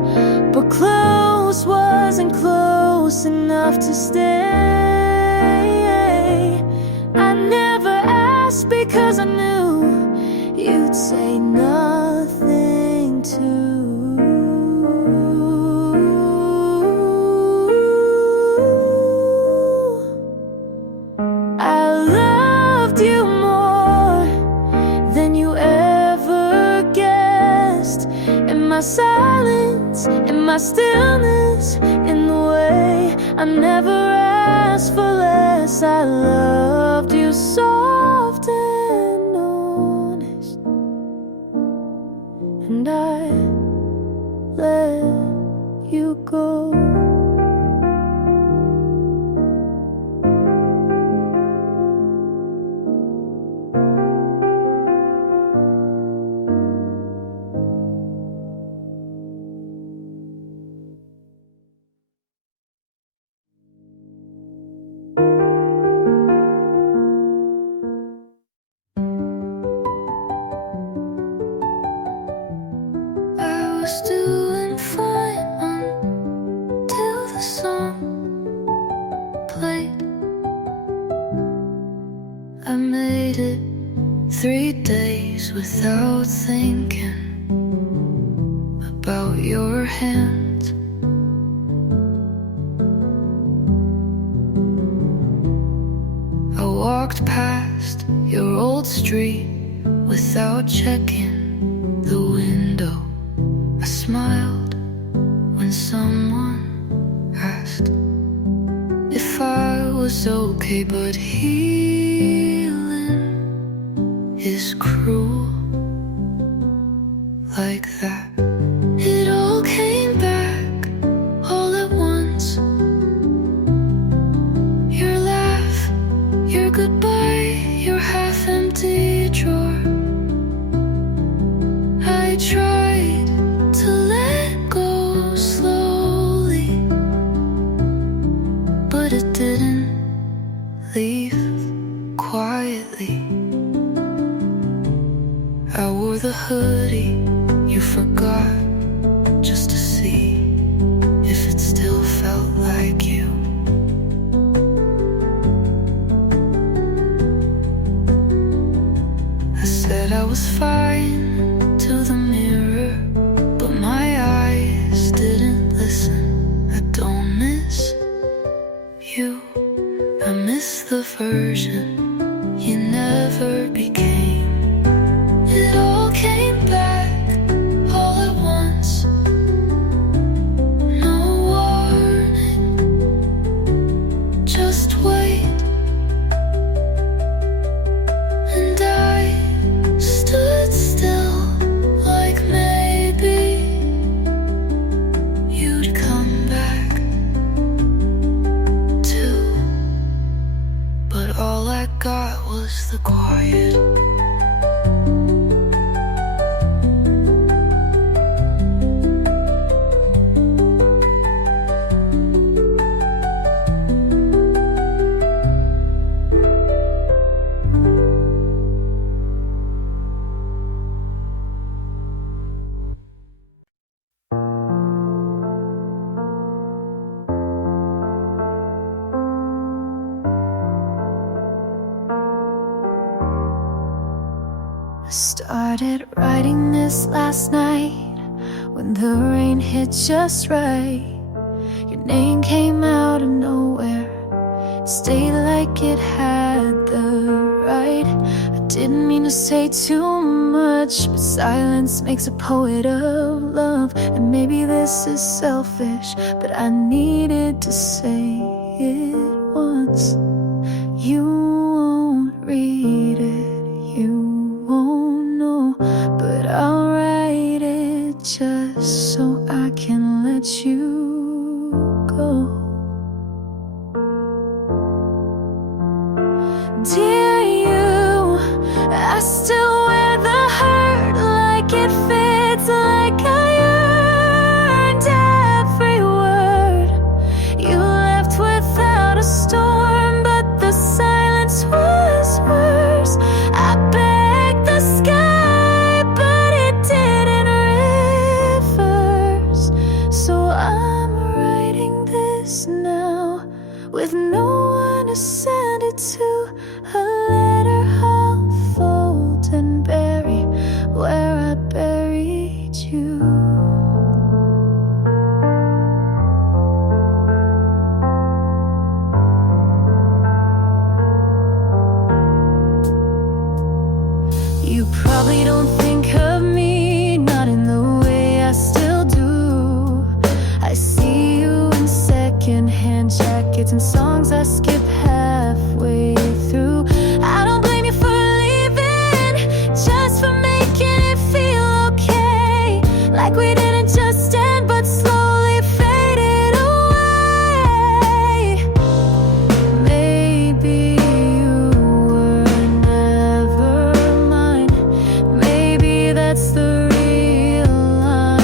but close wasn't close enough to stay. I never asked because I knew you'd say nothing too. I loved you more than you ever guessed, in my silence, in my stillness, in the way I never asked for less. I loved you soft and honest, and I let you go. I was doing fine until the song played. I made it 3 days without thinking about your hand. I walked past your old street without checking the window. I smiled when someone asked if I was okay, but healing is cruel like that. It all came back all at once. Your laugh, your goodbye, your half-empty drawer. I tried to let go slowly, but it didn't leave quietly. I wore the hoodie you forgot just to see if it still felt like you. I said I was fine to the mirror, but my eyes didn't listen. I don't miss you, I miss the version you never became. It all came back all at once, no warning, just wait was the quiet. I started writing this last night when the rain hit just right. Your name came out of nowhere, it stayed like it had the right. I didn't mean to say too much, but silence makes a poet of love. And maybe this is selfish, but I needed to say it once. You won't read it, you won't know, but I'll write it just so I can let you go. Dear you, I still wear the hurt like it fits, like I earned every word. You left without a storm, but the silence was worse. I begged the sky, but it didn't reverse. So I'm writing this now with no one to send it to. A letter I'll fold and bury where I buried you. You probably don't think of me, not in the way I still do. I see you in secondhand jackets and songs I skip halfway through. I don't blame you for leaving, just for making it feel okay, like we didn't just end but slowly faded away. Maybe you were never mine, maybe that's the real line.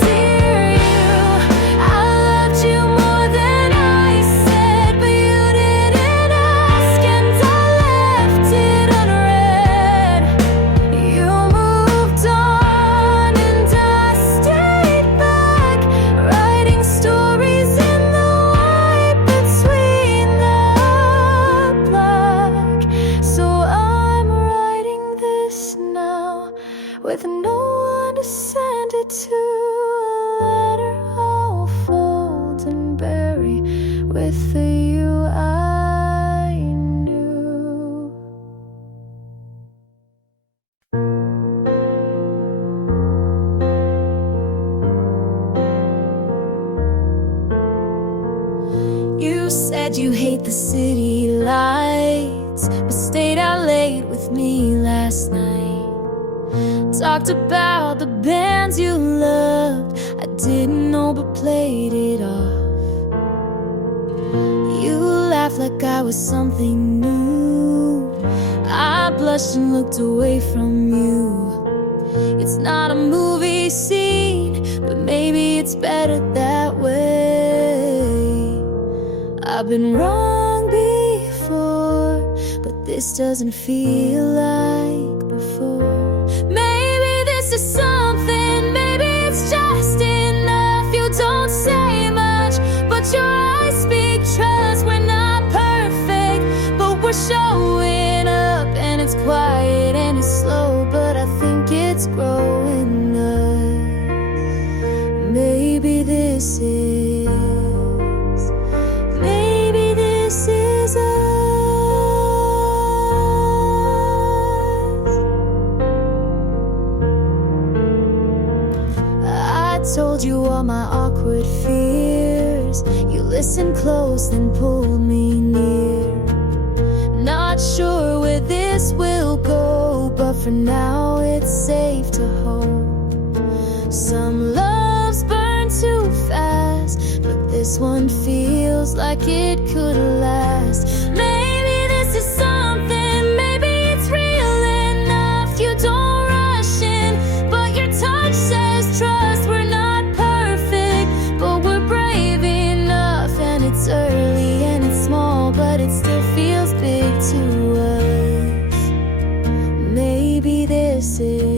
Dear you, I loved you more than I said, but you didn't ask and I left it unread. You moved on and I stayed back, writing stories in the white between the black. So I'm writing this now with no one to send it to. A letter I'll fold and bury with the you I knew. You said you hate the city lights, but stayed out late with me last night. Talked about the bands you loved, I didn't know but played it off. You laughed like I was something new. I blushed and looked away from you. It's not a movie scene, but maybe it's better that way. I've been wrong before, but this doesn't feel like before. Maybe this is something, maybe it's just enough. You don't say much, but your eyes speak trust. We're not perfect, but we're showing up. And it's quiet and it's slow, but I think it's growing us. Maybe this is, maybe this is us. I told you all my awkward fears. You listened close, then pulled me near. Not sure where this will go, but for now it's safe to hope. Some loves burn too fast, but this this one feels like it could last. Maybe this is something, maybe it's real enough. You don't rush in, but your touch says trust. We're not perfect, but we're brave enough. And it's early and it's small, but it still feels big to us. Maybe this is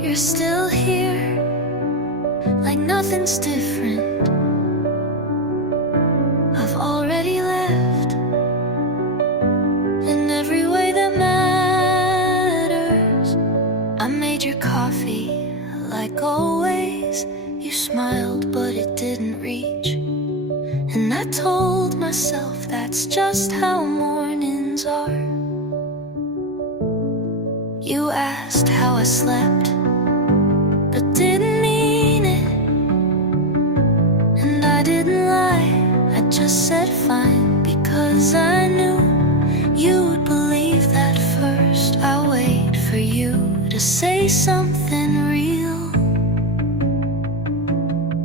you're still here, like nothing's different. I've already left in every way that matters. I made your coffee, like always. You smiled, but it didn't reach. And I told myself that's just how mornings are. You asked how I slept, but didn't mean it. And I didn't lie, I just said fine, because I knew you would believe that first. I'll wait for you to say something real,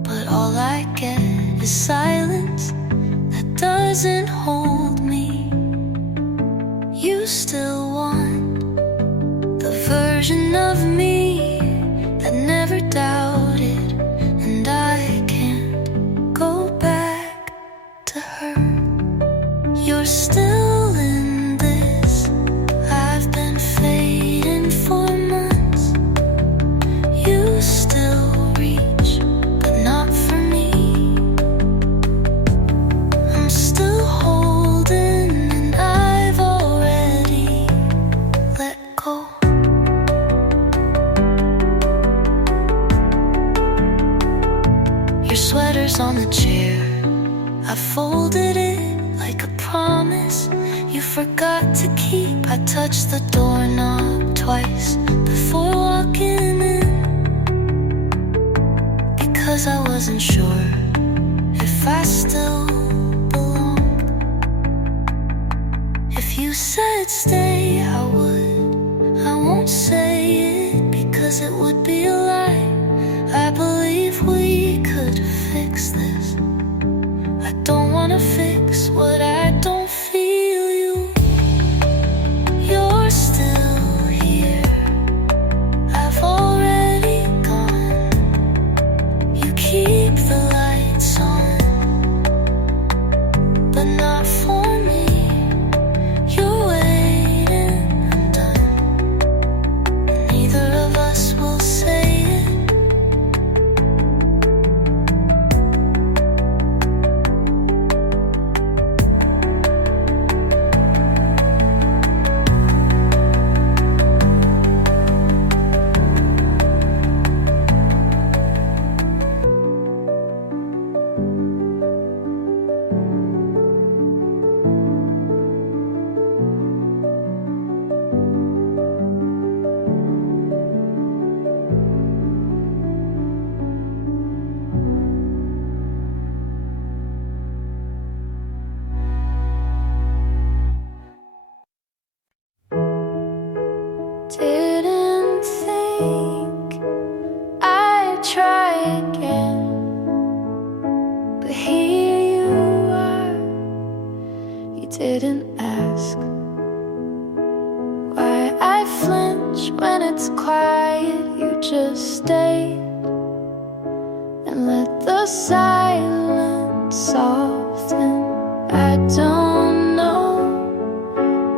but all I get is silence that doesn't hold me. You still want the version of me that never doubted, and I can't go back to her. You're still in this. I've been fading for months. You still reach, but not for me. I'm still holding, and I've already let go. Your sweater's on the chair. I folded it like a promise you forgot to keep. I touched the doorknob twice before walking in, because I wasn't sure if I still belonged. If you said stay, I would. I won't say it, because it would be a lie. I believe we could fix this. I don't wanna fix what I don't feel. You're still here. I've already gone. You keep the lights on, but not for me. You're waiting, I'm done. Neither of us will say it. Didn't think I'd try again, but here you are. You didn't ask why I flinch when it's quiet. You just stayed and let the silence soften. I don't know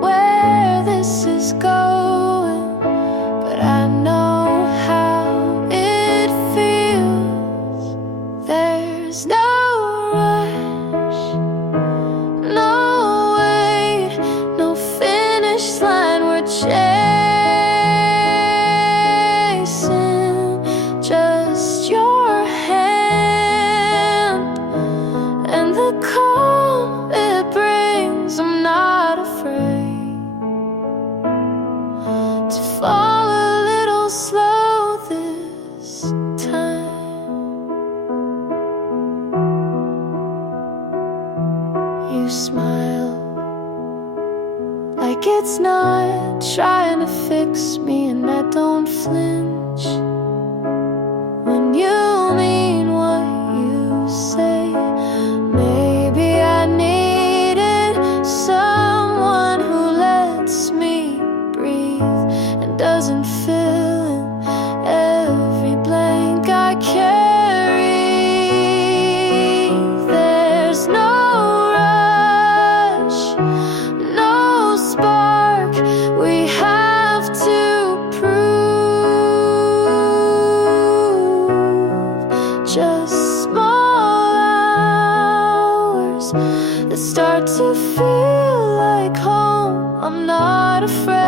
where this is going, but I know how it feels. There's no rush, no wait, no finish line. slow this time. You smile like it's not trying to fix me, and I don't flinch when you mean what you say. Maybe I needed someone who lets me breathe and doesn't fill in every blank I carry. There's no rush, no spark we have to prove, just small hours that start to feel like home. I'm not afraid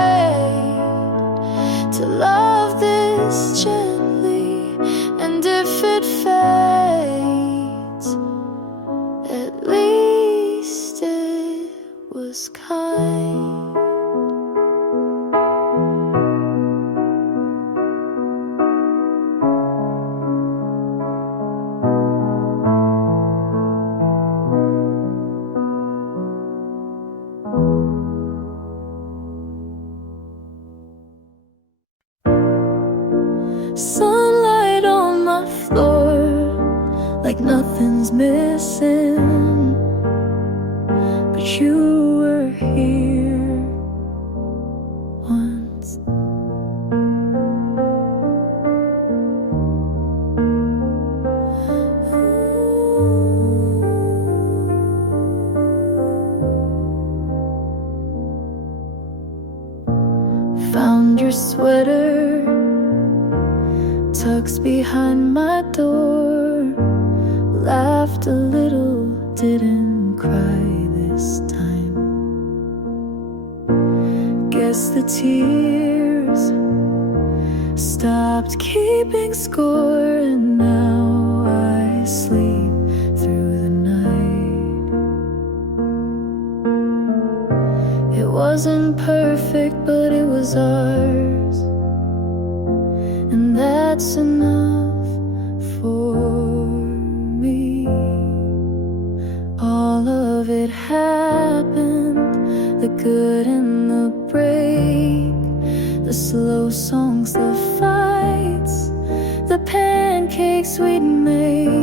to love this gently, and if it fades, at least it was kind. Sunlight on my floor, like nothing's missing, but you were here once. Found your sweater tucked behind my door, laughed a little, didn't cry this time. Guess the tears stopped keeping score, and now I sleep through the night. It wasn't perfect, but it was ours, and that's enough for me. All of it happened, the good and the break, the slow songs, the fights, the pancakes we'd make.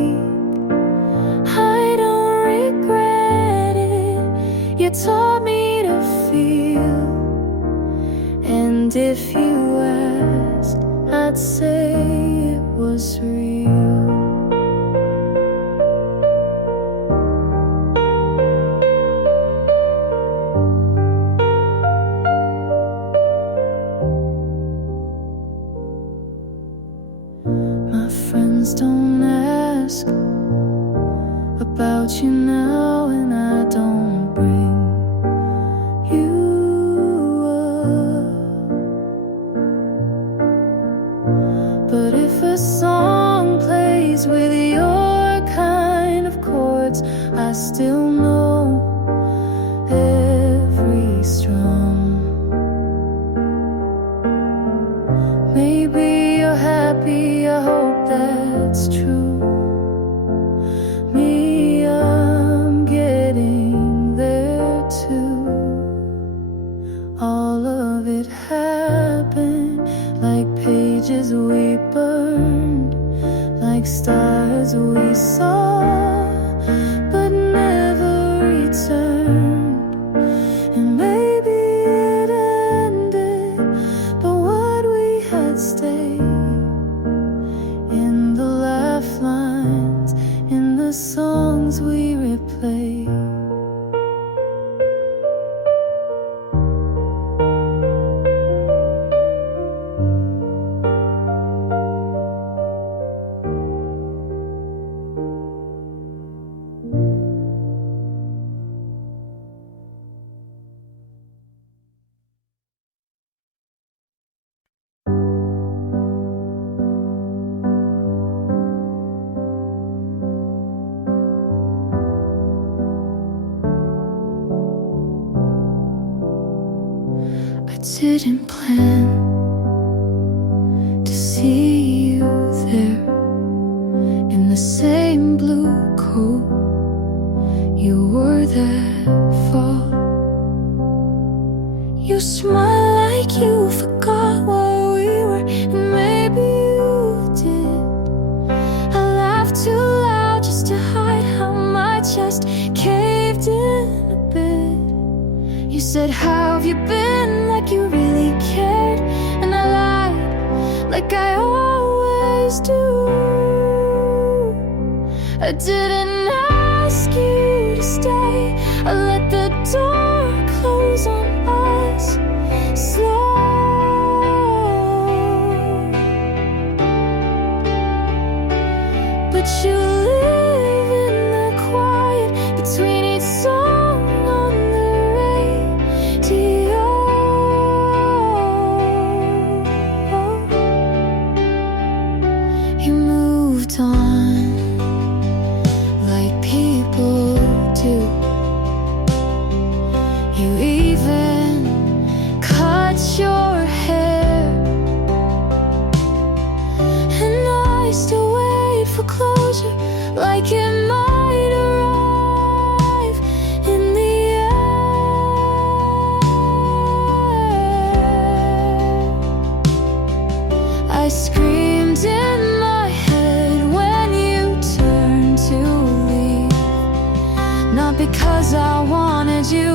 I don't regret it, you taught me to feel, and if you ask, I'd say it was real. My friends don't ask about you now, and I don't bring you up. But if a song plays with your kind of chords, I still know every strum. Maybe you're happy, I hope that's true. Me, I'm getting there too. All of it happened like pages we burned, like stars we saw but never returned. And maybe it ended, but what we had stayed in the laugh lines, in the songs we replayed. I didn't plan see you there in the same blue coat you wore that fall. You smile like you forgot what we were, and maybe you did. I laughed too loud just to hide how my chest caved in a bit. You said, "How have you been?" like you really cared, and I lied like I always do. I didn't ask you to stay, I let the door close on us slow. But you live in the quiet between each song on the radio. You moved on like people do. You even cut your hair, and I still wait for closure, like it might arrive in the air. I screamed in my head when you turned to leave, not because I wanted you